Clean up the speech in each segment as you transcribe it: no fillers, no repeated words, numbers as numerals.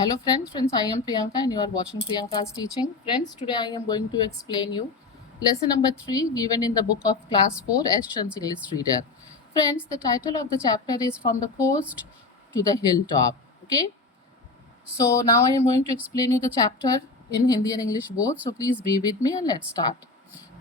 Hello friends, I am Priyanka and you are watching Priyanka's teaching. Friends, today I am going to explain you lesson number 3 given in the book of class 4 as Chand's English Reader. Friends, the title of the chapter is From the Coast to the Hilltop. Okay, so now I am going to explain you the chapter in Hindi and English both. So please be with me and let's start.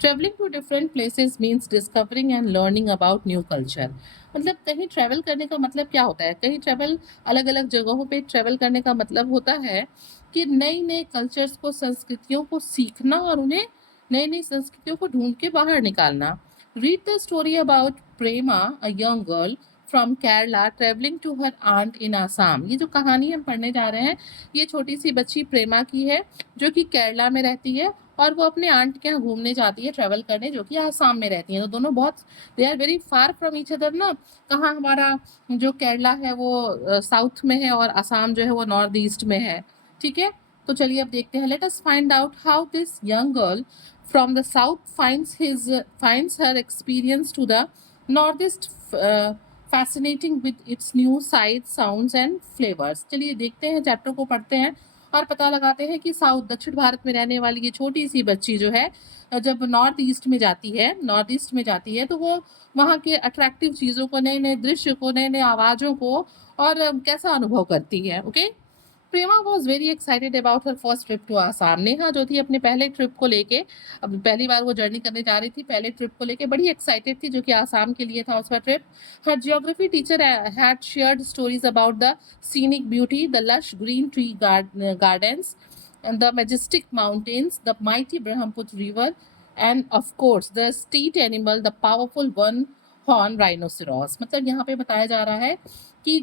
Traveling to different places means discovering and learning about new culture. मतलब कहीं travel करने का मतलब क्या होता है? कहीं travel अलग अलग जगहों पे ट्रैवल करने का मतलब होता है कि नई नए कल्चर्स को, संस्कृतियों को सीखना और उन्हें नई नई संस्कृतियों को ढूंढ के बाहर निकालना. Read the story about Prema, a young girl from Kerala travelling to her aunt in Assam. ये जो कहानी हम पढ़ने जा रहे हैं ये छोटी सी बच्ची प्रेमा की है जो कि केरला में रहती है और वो अपने आंट के यहाँ घूमने जाती है, ट्रैवल करने, जो कि आसाम में रहती है. तो दोनों बहुत they are very far from each other ना. कहाँ हमारा जो केरला है वो साउथ में है और आसाम जो है वो नॉर्थ ईस्ट में है. ठीक है, तो चलिए अब देखते हैं. Let us find out how this young girl from the south finds her experience to the northeast fascinating with its new sights, sounds and flavors. चलिए देखते हैं, चैप्टर को पढ़ते हैं और पता लगाते हैं कि साउथ दक्षिण भारत में रहने वाली ये छोटी सी बच्ची जो है जब नॉर्थ ईस्ट में जाती है तो वो वहाँ के अट्रैक्टिव चीज़ों को, नए नए दृश्य को, नए नए आवाज़ों को और कैसा अनुभव करती है. Okay, Prema was very excited about her first trip to Assam. Neha जो थी अपने पहले ट्रिप को लेके, अब पहली बार वो जर्नी करने जा रही थी, पहले ट्रिप को लेके बड़ी एक्साइटेड थी जो कि आसाम के लिए था उसका trip. Her geography teacher had shared stories about the scenic beauty, the lush green tree gardens, and the majestic mountains, the mighty Brahmaputra River, and of course the state animal, the powerful one horn rhinoceros. मतलब यहाँ पे बताया जा रहा है कि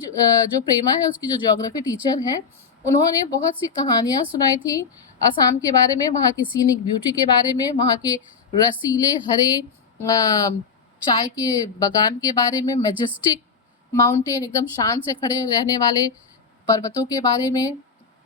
जो प्रेमा है उसकी जो ज्योग्राफी टीचर है उन्होंने बहुत सी कहानियाँ सुनाई थी असम के बारे में, वहाँ की सीनिक ब्यूटी के बारे में, वहाँ के रसीले हरे चाय के बागान के बारे में, मैजेस्टिक माउंटेन, एकदम शान से खड़े रहने वाले पर्वतों के बारे में,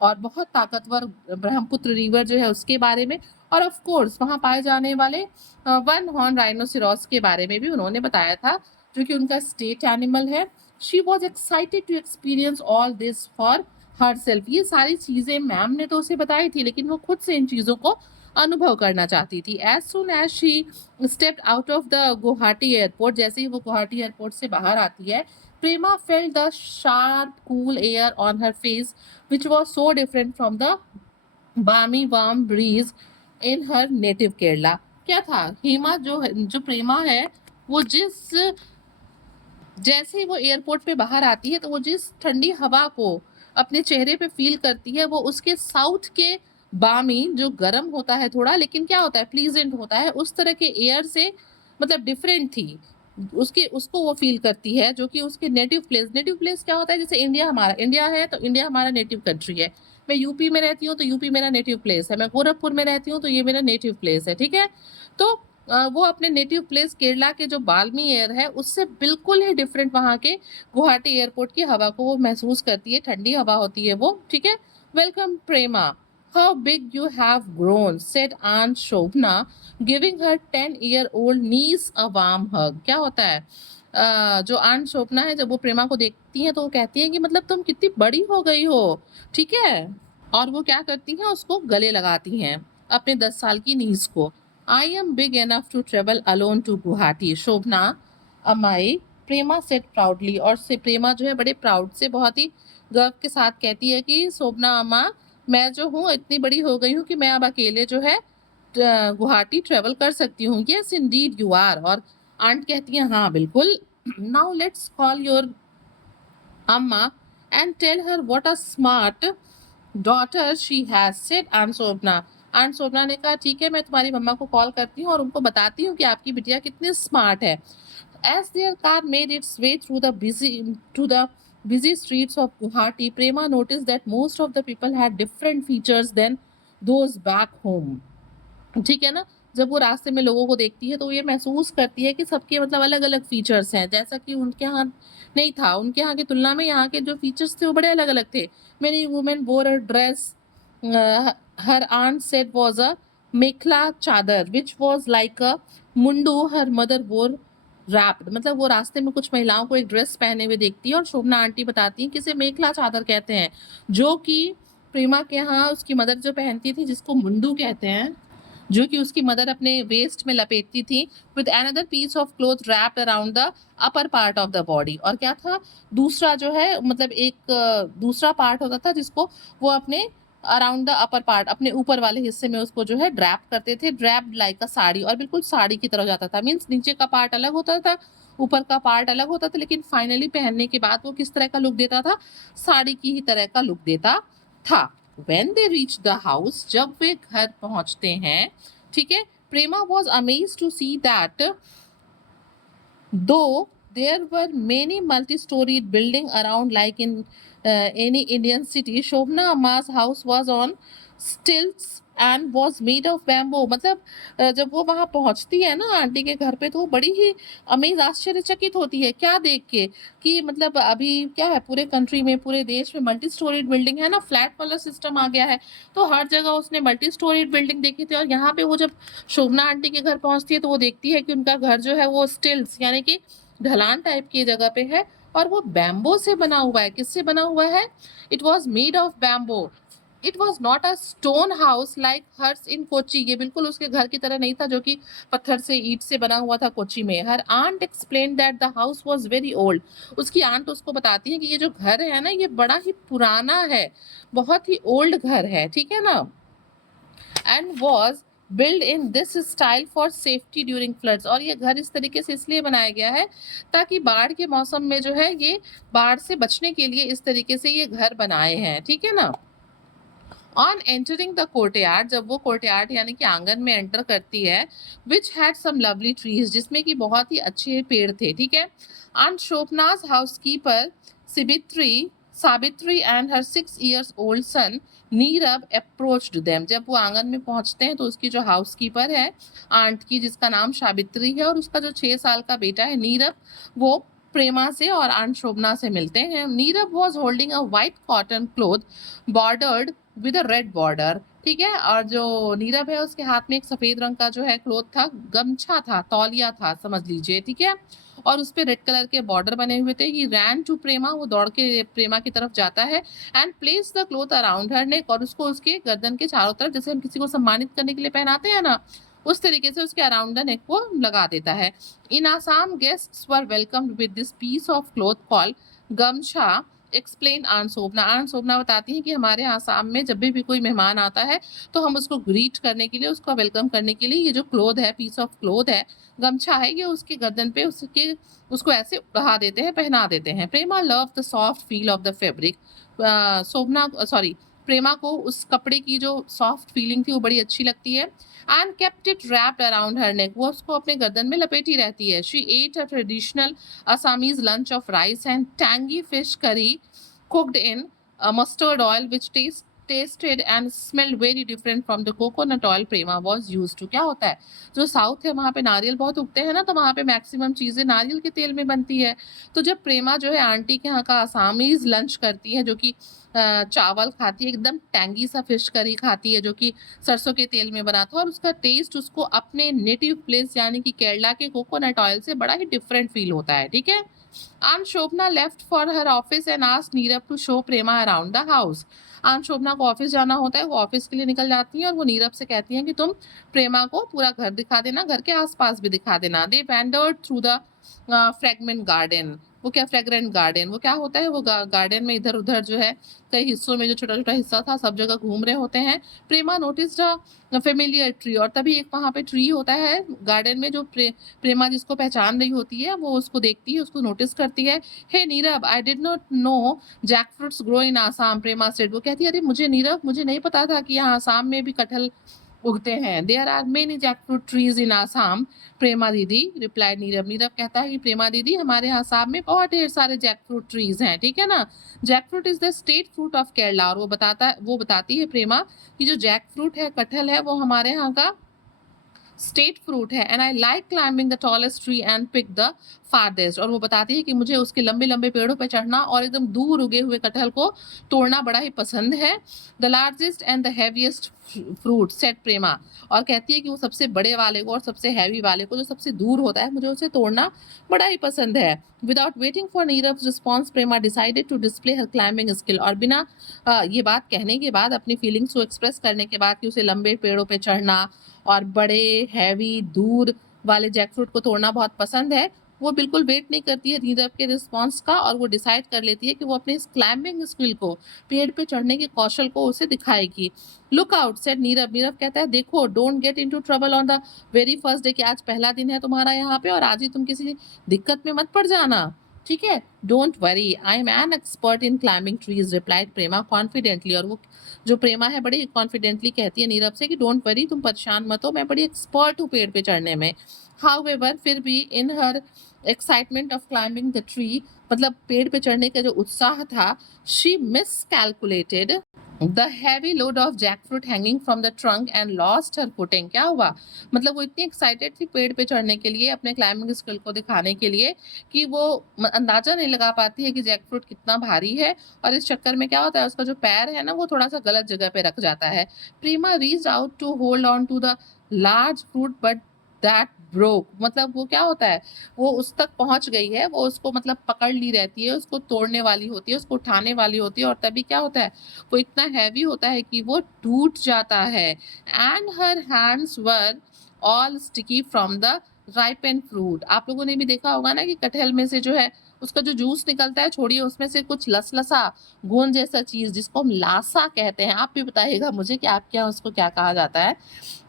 और बहुत ताकतवर ब्रह्मपुत्र रिवर जो है उसके बारे में, और ऑफ कोर्स वहाँ पाए जाने वाले वन हॉर्न राइनोसिरोस के बारे में भी उन्होंने बताया था जो कि उनका स्टेट एनिमल है. She was excited to experience all this for herself. ये सारी चीज़ें मैम ने तो उसे बताई थी लेकिन वो खुद से इन चीज़ों को अनुभव करना चाहती थी. As soon as she stepped out of the Guwahati airport, जैसे ही वो गुवाहाटी एयरपोर्ट से बाहर आती है, Prema felt the sharp, cool air on her face, which was so different from the balmy, warm breeze in her native Kerala. क्या था, हेमा जो प्रेमा है वो जैसे ही वो एयरपोर्ट पे बाहर आती है तो वो जिस ठंडी हवा को अपने चेहरे पे फील करती है वो उसके साउथ के बामी, जो गर्म होता है थोड़ा लेकिन क्या होता है, प्लीजेंट होता है, उस तरह के एयर से मतलब डिफरेंट थी. उसको वो फील करती है जो कि उसके नेटिव प्लेस क्या होता है. जैसे इंडिया है तो इंडिया हमारा नेटिव कंट्री है. मैं यूपी में रहती हूँ तो यूपी मेरा नेटिव प्लेस है. मैं गोरखपुर में रहती हूँ तो ये मेरा नेटिव प्लेस है. ठीक है, तो वो अपने नेटिव प्लेस केरला के जो बाल्मी एयर है उससे बिल्कुल ही डिफरेंट वहाँ के गुवाहाटी एयरपोर्ट की हवा को वो महसूस करती है. ठंडी हवा होती है वो. ठीक है, welcome Prema, how big you have grown, said aunt Shobhana giving her 10-year-old niece a warm hug. क्या होता है, जो आंट शोभना है जब वो प्रेमा को देखती हैं तो वो कहती हैं कि मतलब तुम कितनी बड़ी हो गई हो. ठीक है, और वो क्या करती हैं, उसको गले लगाती हैं अपने 10 साल की नीस को. I am big enough to travel alone to Guwahati, Shobhana Ammayi, Prema said proudly. और से प्रेमा जो है बड़े प्राउड से, बहुत ही गर्व के साथ कहती है कि शोभना अम्मा, मैं जो हूँ इतनी बड़ी हो गई हूँ कि मैं अब अकेले जो है गुवाहाटी ट्रेवल कर सकती हूँ. Yes indeed you are. और आंट कहती है हाँ बिल्कुल. Now let's call your amma and tell her what a smart daughter she has, said aunt Shobhana. Aunt Shobhana ने कहा ठीक है, मैं तुम्हारी मम्मा को कॉल करती हूँ और उनको बताती हूँ कि आपकी बिटिया कितनी स्मार्ट है. As their car made its way through the busy streets of Guwahati, Prema noticed that most of the people had different features than those back home. ठीक है ना, जब वो रास्ते में लोगों को देखती है तो ये महसूस करती है कि सबके मतलब अलग अलग फीचर्स हैं, जैसा कि उनके यहाँ नहीं था. उनके यहाँ की तुलना में यहाँ के जो फीचर्स थे वो बड़े अलग अलग थे. Many women wore a dress her aunt said was a mekhela chador which was like a mundu. her mother wore wrapped. मतलब वो रास्ते में कुछ महिलाओं को एक ड्रेस पहने हुए देखती है और शोभना आंटी बताती है कि इसे मेखला चादर कहते हैं, जो कि प्रेमा के यहाँ उसकी मदर जो पहनती थी, जिसको मुंडू कहते हैं, जो कि उसकी मदर अपने वेस्ट में लपेटती थी, with another piece of cloth wrapped around the upper part of the body. और क्या था, दूसरा जो है मतलब एक दूसरा पार्ट होता था जिसको वो अपने अराउंड द अपर पार्ट, अपने ऊपर वाले हिस्से में उसको जो है ड्रैप करते थे, ड्रैप्ड लाइक अ साड़ी, और बिल्कुल साड़ी की तरह जाता था। मीन्स नीचे का पार्ट अलग होता था, ऊपर का पार्ट अलग होता था, लेकिन फाइनली पहनने के बाद वो किस तरह का लुक देता था, साड़ी की ही तरह का लुक देता था। When they reached the house, जब वे घर पहुंचते हैं, ठीक है, प्रेमा was amazed to see that though there were many multi-storied building around like in any Indian city, Shobna Amma's house was on stilts and was made of bamboo। मतलब जब वो वहां पहुंचती है ना आंटी के घर पे, तो वो बड़ी ही अमेज, आश्चर्यचकित होती है क्या देख के, कि मतलब अभी क्या है, पूरे कंट्री में, पूरे देश में मल्टी स्टोरीड बिल्डिंग है ना, फ्लैट वाला सिस्टम आ गया है, तो हर जगह उसने मल्टी स्टोरीड बिल्डिंग देखी थी। और यहाँ पे वो जब शोभना आंटी के घर पहुंचती है तो वो देखती है कि उनका घर जो है वो स्टिल्स यानी कि ढलान टाइप की जगह पे है, और वो बैम्बो से बना हुआ है। किससे बना हुआ है? It was made of bamboo. It was not a stone house like hers in Kochi. ये बिल्कुल उसके घर की तरह नहीं था जो कि पत्थर से, ईंट से बना हुआ था कोची में। Her aunt explain that the house was very old. उसकी आंट उसको बताती है कि ये जो घर है ना, ये बड़ा ही पुराना है, बहुत ही ओल्ड घर है, ठीक है ना, and was build in this style for safety during floods. और ये घर इस तरीके से इसलिए बनाया गया है ताकि बाढ़ के मौसम में जो है, ये बाढ़ से बचने के लिए इस तरीके से ये घर बनाए हैं, ठीक है ना। ऑन एंटरिंग द कोर्टयार्ड, जब वो कोर्टयार्ड यानी कि आंगन में एंटर करती है, which had some lovely trees, जिसमें कि बहुत ही अच्छे पेड़ थे, ठीक है। And Shobhana's housekeeper Savitri and her 6 years old son Neerav approached them. जब वो आंगन में पहुंचते हैं तो उसकी जो हाउसकीपर है आंट की, जिसका नाम सावित्री है, और उसका जो 6 साल का बेटा है नीरव, वो प्रेमा से और आंट शोभना से मिलते हैं। Neerav was holding a white cotton cloth bordered with a red border, ठीक है। और जो नीरव है उसके हाथ में एक सफेद रंग का जो है क्लोथ था, गमछा था, तौलिया था समझ लीजिए, ठीक है, और उस पे रेड कलर के बॉर्डर बने हुए थे। ही रैन टू प्रेमा, वो दौड़ के प्रेमा की तरफ जाता है, and place the cloth around her neck, और उसको उसके गर्दन के चारों तरफ, जैसे हम किसी को सम्मानित करने के लिए पहनाते हैं ना, उस तरीके से उसके अराउंड द नेक को लगा देता है। In Assam guests were welcomed with this piece of cloth called gamcha. Explain aunt Shobhana बताती है कि हमारे आसाम में जब भी कोई मेहमान आता है तो हम उसको ग्रीट करने के लिए, उसको वेलकम करने के लिए ये जो क्लोथ है, पीस ऑफ क्लोथ है, गमछा है, ये उसके गर्दन पे उसको ऐसे उड़ा देते हैं, पहना देते हैं। Prema love the soft feel of the fabric. Prema को उस कपड़े की जो सॉफ्ट फीलिंग थी वो बड़ी अच्छी लगती है। And kept it wrapped around her neck, वो उसको अपने गर्दन में लपेटी रहती है। She ate a traditional Assamese lunch of rice and tangy fish curry cooked in mustard oil, which tasted and smelled very different from the coconut oil Prema was used to। क्या होता है, जो साउथ है वहाँ पे नारियल बहुत उगते हैं ना, तो वहाँ पे मैक्सिमम चीजें नारियल के तेल में बनती है। तो जब प्रेमा जो है आंटी के यहाँ का आसामीज लंच करती है, जो कि चावल खाती है, एकदम टैंगी सा फिश करी खाती है जो कि सरसों के तेल में बना था, और उसका टेस्ट उसको अपने नेटिव प्लेस यानी कि केरला के कोकोनट ऑयल से बड़ा ही डिफरेंट फील होता है, ठीक है। Aunt Shobna left for her office and asked Neerav to show Prema around the house। Aunt Shobhana को ऑफिस जाना होता है, वो ऑफिस के लिए निकल जाती हैं और वो नीरव से कहती हैं कि तुम प्रेमा को पूरा घर दिखा देना, घर के आसपास भी दिखा देना। They wandered through the fragment garden. वो क्या फ्रेग्रेंट गार्डन, वो क्या होता है, वो गार्डन में इधर उधर जो है कई हिस्सों में जो छोटा छोटा हिस्सा था सब जगह घूम रहे होते हैं। प्रेमा नोटिस्ड अ फेमिलियर ट्री, और तभी एक वहाँ पे ट्री होता है गार्डन में जो प्रेमा जिसको पहचान रही होती है, वो उसको देखती है, उसको नोटिस करती है। Hey Neerav, I did not know jackfruits grow in Assam, Prema said. वो कहती है अरे मुझे नीरव, मुझे नहीं पता था कि यहाँ आसाम में भी कटहल उगते हैं। There are many jackfruit trees in Assam Prema didi, replied Nirav. Nirav कहता है कि प्रेमा दीदी हमारे यहाँ आसाम में बहुत ढेर सारे जैकफ्रूट ट्रीज हैं, ठीक है ना। Jackfruit is the state fruit of Kerala, और वो बताती है प्रेमा कि जो जैकफ्रूट है, कटहल है, वो हमारे यहाँ का स्टेट फ्रूट है। And I like climbing the tallest tree and pick the farthest, और वो बताती है कि मुझे उसके लंबे लंबे पेड़ों पे चढ़ना और एकदम दूर उगे हुए कटहल को तोड़ना बड़ा ही पसंद है। The largest and the heaviest fruit said Prema, और कहती है कि वो सबसे बड़े वाले को और सबसे हैवी वाले को, जो सबसे दूर होता है, मुझे उसे तोड़ना बड़ा ही पसंद है। Without waiting for Neerav's response, Prema decided to display her climbing skill, और बिना ये बात कहने के बाद, अपनी फीलिंग्स को एक्सप्रेस करने के बाद कि उसे लंबे पेड़ों पे चढ़ना और बड़े हैवी दूर वाले जैकफ्रूट को तोड़ना बहुत पसंद है, वो बिल्कुल वेट नहीं करती है नीरव के रिस्पॉन्स का, और वो डिसाइड कर लेती है कि वो अपने इस क्लाइंबिंग स्किल को, पेड़ पे चढ़ने के कौशल को उसे दिखाएगी। Look out said Nirav, Nirav कहता है देखो, don't get into trouble on the very first day, कि आज पहला दिन है तुम्हारा यहाँ पे और आज ही तुम किसी दिक्कत में मत पड़ जाना, ठीक है। Don't worry, I am an expert in climbing trees, replied Prema confidently, और वो जो प्रेमा है बड़े कॉन्फिडेंटली कहती है नीरव से कि डोंट वरी, तुम परेशान मत हो, मैं बड़ी एक्सपर्ट हूँ पेड़ पे चढ़ने में। हाउएवर, फिर भी in her excitement of climbing the tree, मतलब पेड़ पे चढ़ने का जो उत्साह था, she miscalculated the heavy load of jackfruit hanging from the trunk and lost her footing. क्या हुआ, मतलब वो इतनी एक्साइटेड थी पेड़ पे चढ़ने के लिए, अपने क्लाइंबिंग स्किल को दिखाने के लिए, कि वो अंदाजा नहीं लगा पाती है कि जैकफ्रूट कितना भारी है, और इस चक्कर में क्या होता है, उसका जो पैर है ना, वो थोड़ा सा गलत जगह पे रख जाता है। Prema reached out to hold on to the large fruit but that broke, मतलब वो क्या होता है, वो उस तक पहुंच गई है, वो उसको मतलब पकड़ ली रहती है, उसको तोड़ने वाली होती है, उसको उठाने वाली होती है, और तभी क्या होता है, वो इतना हैवी होता है कि वो टूट जाता है। And her hands were all sticky from the ripened fruit. आप लोगों ने भी देखा होगा ना कि कटहल में से जो है उसका जो जूस निकलता है, छोड़िए, उसमें से कुछ लसलसा गोंद जैसा चीज, जिसको हम लासा कहते हैं, आप भी बताइएगा मुझे कि आपके यहाँ उसको क्या कहा जाता है,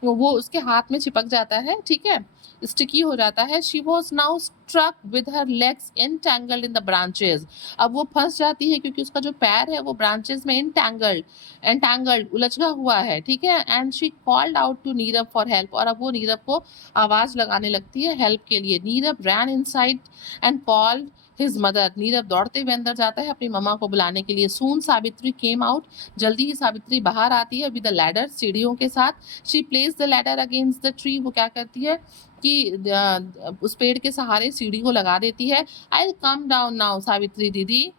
वो उसके हाथ में चिपक जाता है, ठीक है, स्टिकी हो जाता है। She was now struck with her legs entangled in the branches, अब वो फंस जाती है क्योंकि उसका जो पैर है वो ब्रांचेस में एंटेंगल्ड उलझा हुआ है, ठीक है। And she called out to Neerav for help, और अब वो नीरव को आवाज लगाने लगती है हेल्प के लिए। Neerav ran inside and called his mother, Neerav दौड़ते हुए अंदर जाता है अपनी मम्मा को बुलाने के लिए। सून सावित्री केम आउट, जल्दी ही सावित्री बाहर आती है विद द लैडर, सीढ़ियों के साथ। She place the ladder against the tree, वो क्या करती है कि उस पेड़ के सहारे सीढ़ी को लगा देती है। I will come down now Savitri didi,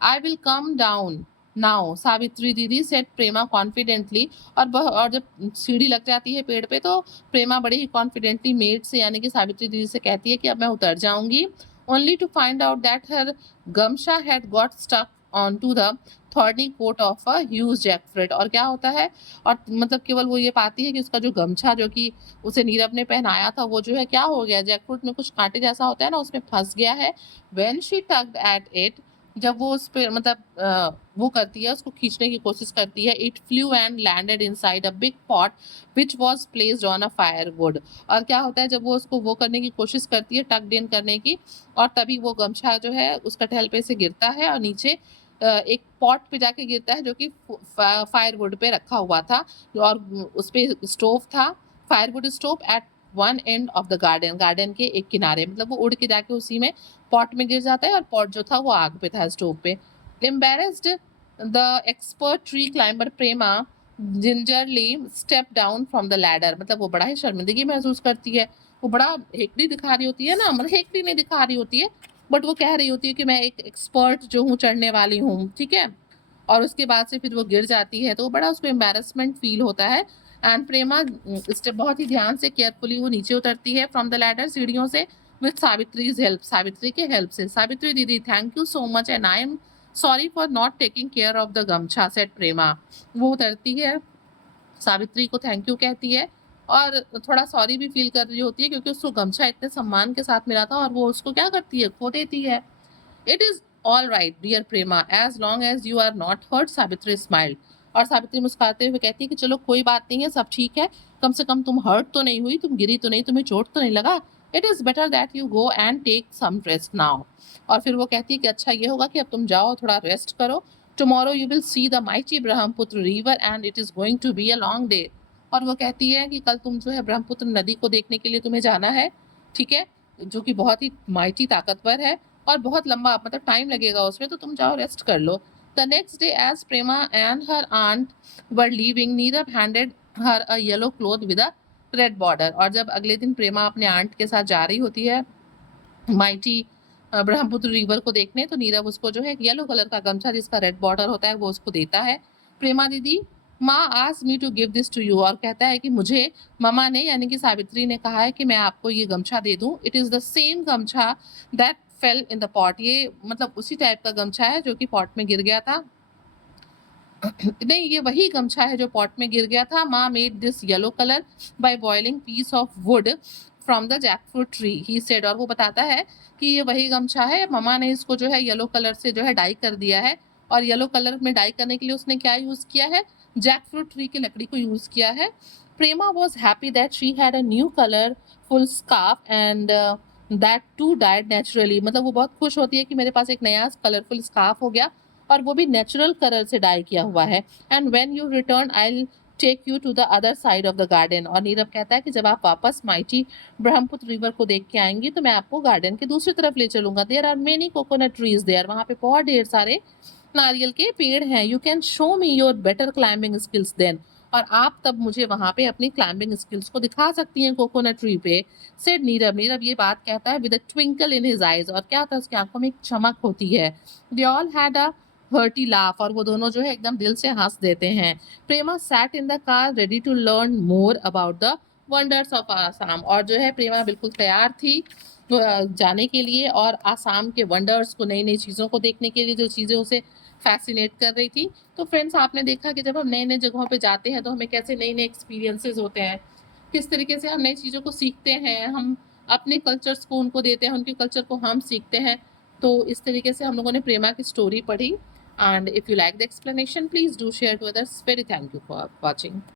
I will come down now Savitri didi said Prema confidently, और जब सीढ़ी लग जाती है पेड़ पे, तो प्रेमा बड़े ही कॉन्फिडेंटली मेड से यानी कि सावित्री दीदी से कहती है कि अब मैं उतर जाऊंगी। Only to find out that her gamcha had got stuck on to the thorny coat of a huge jackfruit, और क्या होता है, और मतलब केवल वो ये पाती है कि उसका जो गमछा जो कि उसे नीरव ने पहनाया था, वो जो है क्या हो गया, जैकफ्रूट में कुछ कांटे जैसा होता है ना, उसमें फंस गया है। When she tugged at it, जब वो उस पे मतलब वो करती है, उसको खींचने की कोशिश करती है, it flu and landed inside a big pot which was placed on a firewood, और क्या होता है, जब वो उसको वो करने की कोशिश करती है, टक इन करने की, और तभी वो गमछा जो है उस कटहल पे से गिरता है और नीचे एक पॉट पे जाके गिरता है जो कि फायरवुड पे रखा हुआ था, और उस पे स्टोव था, firewood stove at one end of the garden के एक किनारे, मतलब वो उड़ के जाके उसी में पॉट में गिर जाता है, और पॉट जो था वो आग पे था, स्टोव पे। Embarrassed the expert tree climber Prema gingerly step down from the ladder, मतलब वो बड़ा ही शर्मिंदगी महसूस करती है, वो बड़ा हेकड़ी दिखा रही होती है ना, मतलब हेकड़ी नहीं दिखा रही होती है, बट वो कह रही होती है कि मैं एक एक्सपर्ट जो हूँ चढ़ने वाली हूँ, ठीक है। और उसके बाद से फिर वो गिर जाती है, तो बड़ा उसको एम्बेरसमेंट फील होता है। एंड प्रेमा स्टेप बहुत ही ध्यान से केयरफुली वो नीचे उतरती है फ्रॉम द लैडर, सीढ़ियों से, विथ सावित्रीज हेल्प, सावित्री के हेल्प से। सावित्री दीदी thank you so much and I am sorry for not taking care of the गमछा, सेड प्रेमा। वो उतरती है, सावित्री को थैंक यू कहती है, और थोड़ा सॉरी भी फील कर रही होती है क्योंकि उसको गमछा इतने सम्मान के साथ मिला था, और वो उसको क्या करती है, खो देती है। It is all right dear Prema as long as you are not hurt, Savitri smiled, और सावित्री मुस्कुराते हुए कहती है कि चलो कोई बात नहीं है, सब ठीक है, कम से कम तुम हर्ट तो नहीं हुई, तुम गिरी तो नहीं, तुम्हें चोट तो नहीं लगा। It is better that you go and take some rest now, और फिर वो कहती है कि अच्छा ये होगा कि अब तुम जाओ थोड़ा रेस्ट करो। Tomorrow you will see the mighty Brahmaputra river and it is going to be a long day, और वो कहती है कि कल तुम जो है ब्रह्मपुत्र नदी को देखने के लिए तुम्हें जाना है, ठीक है, जो कि बहुत ही माइटी ताकतवर है, और बहुत लंबा मतलब टाइम लगेगा उसमें, तो तुम जाओ रेस्ट कर लो। The next day as Prema and her aunt were leaving, Neerav handed her a yellow cloth with a red border, और जब अगले दिन प्रेमा अपने आंट के साथ जा रही होती है माइटी ब्रह्मपुत्र रिवर को देखने, तो नीरव उसको जो है येलो कलर का गमछा जिसका रेड बॉर्डर होता है वो उसको देता है। Prema didi, maa asked me to give this to you, और कहता है कि मुझे मम्मा ने यानी कि सावित्री ने कहा है कि मैं आपको ये गमछा दे दूं। इट इज द सेम गमछा that fell in the pot, ये मतलब उसी टाइप का गमछा है जो कि पॉट में गिर गया था। नहीं, ये वही गमछा है जो पॉट में गिर गया था। Maa made this yellow colour by boiling piece of wood from the jackfruit tree, he said, और वो बताता है कि ये वही गमछा है, मम्मा ने इसको जो है येलो कलर से जो है डाई कर दिया है, और येलो कलर में डाई करने के लिए उसने क्या यूज किया है, जैकफ्रूट ट्री की लकड़ी को यूज किया है। Prema was happy that she had a new colourful scarf and that too dyed naturally, मतलब वो बहुत खुश होती है कि मेरे पास एक नया कलरफुल स्कार्फ हो गया और वो भी नेचुरल कलर से डाई किया हुआ है। And when you return I take you to the other side of the garden, और नीरव कहता है कि जब आप वापस माइटी ब्रह्मपुत्र रिवर को देख के आएंगी तो मैं आपको गार्डन के दूसरी तरफ ले चलूंगा। There are many coconut trees there, वहां पे बहुत ढेर सारे नारियल के पेड़ हैं। You can show me your better climbing skills then, और आप तब मुझे वहां पे अपनी क्लाइंबिंग स्किल्स को दिखा सकती हैं कोकोनट ट्री पे। सेड नीरव, नीरव ये बात कहता है with a twinkle in his eyes, और क्या होता है उसकी आंखों में एक चमक होती है। They all had a hearty laugh, और वो दोनों जो है एकदम दिल से हंस देते हैं। Prema sat in the car ready to learn more about the wonders of Assam, और जो है प्रेमा बिल्कुल तैयार थी जाने के लिए और आसाम के वंडर्स को, नई नई चीज़ों को देखने के लिए, जो चीज़ें उसे फैसिनेट कर रही थी। तो फ्रेंड्स, आपने देखा कि जब हम नए नए जगहों पे जाते हैं तो हमें कैसे नए नए एक्सपीरियंसेस होते हैं, किस तरीके से हम नई चीज़ों को सीखते हैं, हम अपने कल्चर्स को उनको देते हैं, उनके कल्चर को हम सीखते हैं। तो इस तरीके से हम लोगों ने प्रेमा की स्टोरी पढ़ी। And if you like the explanation, please do share to others. Very thank you for watching.